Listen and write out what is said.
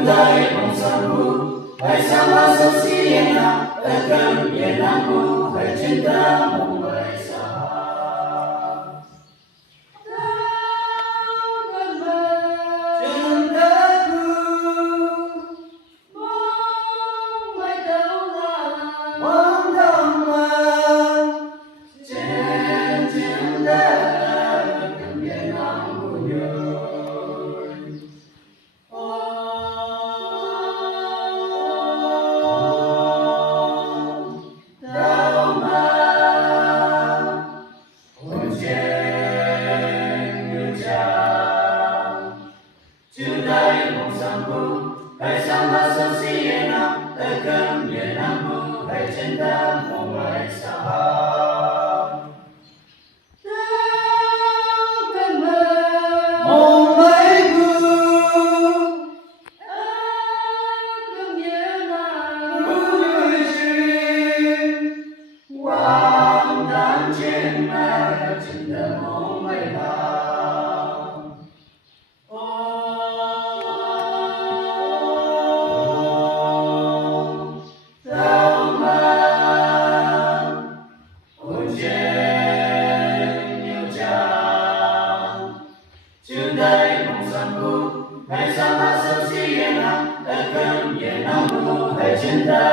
Judai bangsaku, hai sama sosiena, akan yenamu, hai cintamu, hai sahab. Cintaku, mong damai, cinta akan yenamu yoi. Judai bangsaku, hai sama sosiena, akan yenamu, hai cintamu, hai sahab. Mong maiku, Quang đám trên mai trên đời mong mây hào. Thao mang ôn trên nhiều tràng. Judai bangsaku, hai sama sosiena, akan yenamu, hai cinta